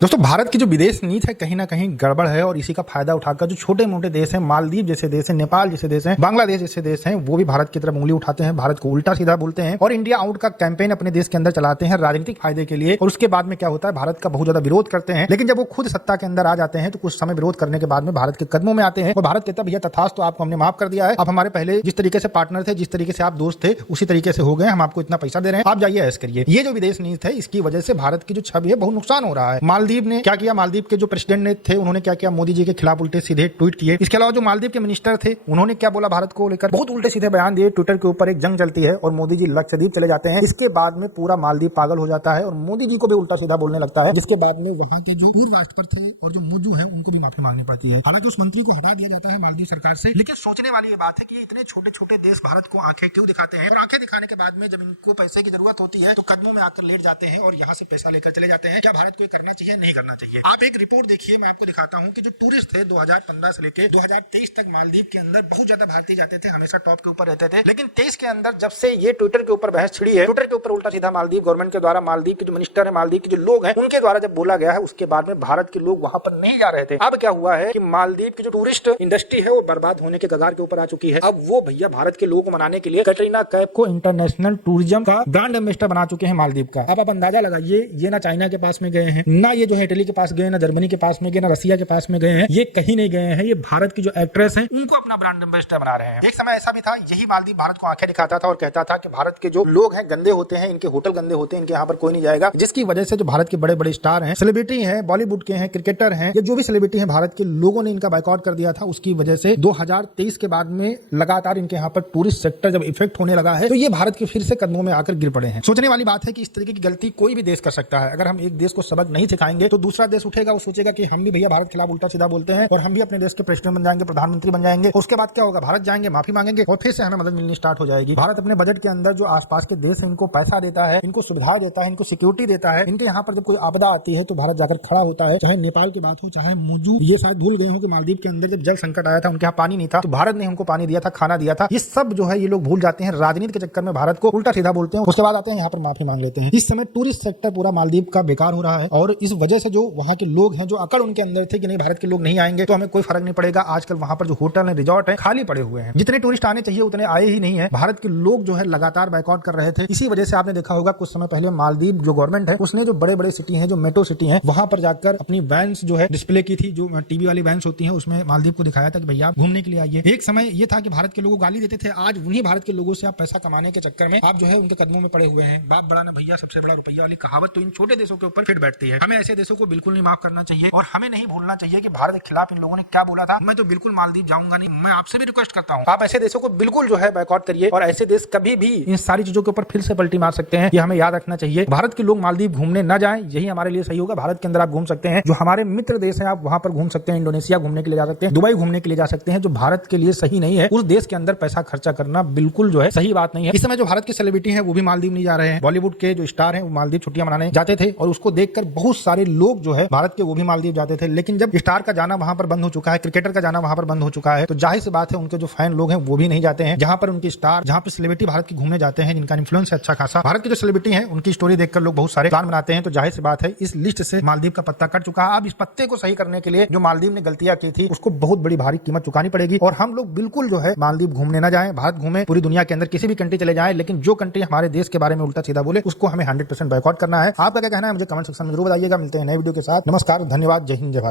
दोस्तों भारत की जो विदेश नीति है कहीं ना कहीं गड़बड़ है और इसी का फायदा उठाकर जो छोटे मोटे देश हैं, मालदीव जैसे देश हैं, नेपाल जैसे देश हैं, बांग्लादेश जैसे देश हैं, वो भी भारत की तरफ उंगली उठाते हैं, भारत को उल्टा सीधा बोलते हैं और इंडिया आउट का कैंपेन अपने देश के अंदर चलाते हैं राजनीतिक फायदे के लिए। और उसके बाद में क्या होता है, भारत का बहुत ज्यादा विरोध करते हैं। लेकिन जब वो खुद सत्ता के अंदर आ जाते हैं तो कुछ समय विरोध करने के बाद में भारत के कदमों में आते हैं और भारत कहता है भैया तथास्तु, तो आपको हमने माफ कर दिया है, आप हमारे पहले जिस तरीके से पार्टनर थे, जिस तरीके से आप दोस्त थे, उसी तरीके से हो गए, हम आपको इतना पैसा दे रहे हैं, आप जाइए ऐश करिए। ये जो विदेश नीति है इसकी वजह से भारत की जो छवि है बहुत नुकसान हो रहा है। मालदीव ने क्या किया, मालदीव के जो प्रेसिडेंट थे उन्होंने क्या किया, मोदी जी के खिलाफ उल्टे सीधे ट्वीट किए। इसके अलावा जो मालदीव के मिनिस्टर थे उन्होंने क्या बोला, भारत को लेकर बहुत उल्टे सीधे बयान दिए। ट्विटर के ऊपर एक जंग चलती है और मोदी जी लक्षद्वीप चले जाते हैं। इसके बाद में पूरा मालदीव पागल हो जाता है और मोदी जी को भी उल्टा सीधा बोलने लगता है, जिसके बाद में वहां के जो पूर्व राष्ट्रपति थे और जो मौजूद हैं उनको भी माफी मांगनी पड़ती है। हालांकि उस मंत्री को हटा दिया जाता है मालदीव सरकार से। लेकिन सोचने वाली ये बात है कि ये इतने छोटे छोटे देश भारत को आंखें क्यों दिखाते हैं और आंखें दिखाने के बाद में जब इनको पैसे की जरूरत होती है तो कदमों में आकर लेट जाते हैं और यहाँ से पैसा लेकर चले जाते हैं। क्या भारत को करना चाहिए, नहीं करना चाहिए? आप एक रिपोर्ट देखिए, मैं आपको दिखाता हूं कि जो टूरिस्ट थे 2015 से लेकर 2023 तक मालदीव के अंदर बहुत ज्यादा भारतीय जाते थे, हमेशा टॉप के ऊपर रहते थे। लेकिन 23 के अंदर जब से ये ट्विटर के ऊपर बहस छिड़ी है, ट्विटर के ऊपर उल्टा सीधा मालदीव गवर्नमेंट के द्वारा, मालदीव के जो मिनिस्टर है, मालदीव के जो लोग हैं उनके द्वारा जब बोला गया है, उसके बाद में भारत के लोग वहां पर नहीं जा रहे थे। अब क्या हुआ है कि मालदीव की जो टूरिस्ट इंडस्ट्री है वो बर्बाद होने के कगार के ऊपर आ चुकी है। अब वो भैया भारत के लोगों को मनाने के लिए कैटरीना कैफ को इंटरनेशनल टूरिज्म का ब्रांड एम्बेसडर बना चुके हैं मालदीव का। अब आप अंदाजा लगाइए, ये ना चाइना के पास में गए हैं, ना ये जो है इटली के पास गए, ना जर्मनी के पास में गए, ना रसिया के पास में गए हैं, ये कहीं नहीं गए हैं। ये भारत की जो एक्ट्रेस हैं उनको अपना ब्रांड एम्बेसडर बना रहे हैं। एक समय ऐसा भी था, यही मालदीव भारत को आंखें दिखाता था और कहता था कि भारत के जो लोग हैं गंदे होते हैं, इनके होटल गंदे होते हैं, इनके यहाँ पर कोई नहीं जाएगा। जिसकी वजह से जो भारत के बड़े बड़े स्टार हैं, सेलिब्रिटी हैं, बॉलीवुड के हैं, क्रिकेटर हैं, या जो भी सेलिब्रिटी हैं, भारत के लोगों ने इनका बायकॉट कर दिया था। उसकी वजह से 2023 के बाद में लगातार इनके यहाँ पर टूरिस्ट सेक्टर जब इफेक्ट होने लगा है तो ये भारत के फिर से कदमों में आकर गिर पड़े हैं। सोचने वाली बात है कि इस तरीके की गलती कोई भी देश कर सकता है। अगर हम एक देश को सबक नहीं सिखाएंगे तो दूसरा देश उठेगा, वो सोचेगा कि हम भी भैया भारत के खिलाफ उल्टा सीधा बोलते हैं और हम भी अपने देश के प्रेसिडेंट बन जाएंगे, प्रधानमंत्री बन जाएंगे। उसके बाद क्या होगा, भारत जाएंगे, माफी मांगेंगे और फिर से हमें मदद मिलनी स्टार्ट हो जाएगी। भारत अपने बजट के अंदर जो आसपास के देश है इनको पैसा देता है, इनको सुविधा देता है, इनको सिक्योरिटी देता है। इनके यहाँ पर जब कोई आपदा आती है तो भारत जाकर खड़ा होता है। चाहे नेपाल की बात हो, चाहे मौजूद, ये शायद भूल गए हो कि मालदीव के अंदर जब जल संकट आया था, उनके यहाँ पानी नहीं था तो भारत ने उनको पानी दिया था, खाना दिया था। ये सब जो है ये लोग भूल जाते हैं, राजनीति के चक्कर में भारत को उल्टा सीधा बोलते हैं। उसके बाद आते हैं यहाँ पर माफी मांग लेते हैं। इस समय टूरिस्ट सेक्टर पूरा मालदीव का बेकार हो रहा है और इस वजह से जो वहाँ के लोग हैं, जो अकड़ उनके अंदर थे कि नहीं भारत के लोग नहीं आएंगे तो हमें कोई फर्क नहीं पड़ेगा, आजकल वहाँ पर जो होटल है, रिजॉर्ट है, खाली पड़े हुए हैं। जितने टूरिस्ट आने चाहिए उतने आए ही नहीं है। भारत के लोग जो है लगातार बायकॉट कर रहे थे। इसी वजह से आपने देखा होगा कुछ समय पहले मालदीव जो गवर्नमेंट है उसने जो बड़े बड़े सिटी हैं, जो मेट्रो सिटी हैं, वहां पर जाकर अपनी वैन्स जो है डिस्प्ले की थी, जो टीवी वाली वैन्स होती हैं, उसमें मालदीव को दिखाया था कि भैया आप घूमने के लिए आइए। एक समय ये था कि भारत के लोगों को गाली देते थे, आज उन्हीं भारत के लोगों से आप पैसा कमाने के चक्कर में आप जो है उनके कदमों में पड़े हुए हैं। बाप बड़ा ना भैया सबसे बड़ा रुपया वाली कहावत तो इन छोटे देशों के ऊपर फिट बैठती है। हमें ऐसे देशों को बिल्कुल नहीं माफ करना चाहिए और हमें नहीं भूलना चाहिए कि भारत के खिलाफ इन लोगों ने क्या बोला था। मैं तो बिल्कुल मालदीव जाऊंगा नहीं। मैं आपसे भी रिक्वेस्ट करता हूँ, आप ऐसे देशों को बिल्कुल जो है बायकॉट करिए और ऐसे देश कभी भी इन सारी चीजों के ऊपर फिर से पलटी मार सकते हैं। ये हमें याद रखना चाहिए। भारत के लोग मालदीव घूमने न जाएं, यही हमारे लिए सही होगा। भारत के अंदर आप घूम सकते हैं, जो हमारे मित्र देश हैं आप वहां पर घूम सकते हैं, इंडोनेशिया घूमने के लिए जा सकते हैं, दुबई घूमने के लिए जा सकते हैं। जो भारत के लिए सही नहीं है उस देश के अंदर पैसा खर्चा करना बिल्कुल जो है सही बात नहीं है। इस समय जो भारत के सेलिब्रिटी हैं वो भी मालदीव नहीं जा रहे हैं। बॉलीवुड के जो स्टार हैं वो मालदीव छुट्टियां मनाने जाते थे और उसको देखकर बहुत सारे लोग जो है भारत के वो भी मालदीव जाते थे। लेकिन जब स्टार का जाना वहां पर बंद हो चुका है, क्रिकेटर का जाना वहां पर बंद हो चुका है, तो जाहिर सी बात है उनके जो फैन लोग हैं वो भी नहीं जाते हैं। जहां पर उनकी स्टार, जहां पर सेलिब्रिटी भारत की घूमने जाते हैं, जिनका इन्फ्लुएंस है अच्छा खासा, भारत के जो सेलिब्रिटी हैं उनकी स्टोरी देखकर लोग बहुत सारे प्लान बनाते हैं। तो जाहिर सी बात है इस लिस्ट से मालदीव का पत्ता कट चुका है। अब इस पत्ते को सही करने के लिए जो मालदीव ने गलतियां की थी उसको बहुत बड़ी भारी कीमत चुकानी पड़ेगी और हम लोग बिल्कुल जो है मालदीव घूमने न जाएं। भारत घूमें, पूरी दुनिया के अंदर किसी भी कंट्री चले जाएं, लेकिन जो कंट्री हमारे देश के बारे में उल्टा सीधा बोले उसको हमें 100% बायकॉट करना है। आपका क्या कहना है मुझे कमेंट सेक्शन में जरूर बताइएगा। मिलते हैं नए वीडियो के साथ। नमस्कार, धन्यवाद, जय हिंद, जय भारत।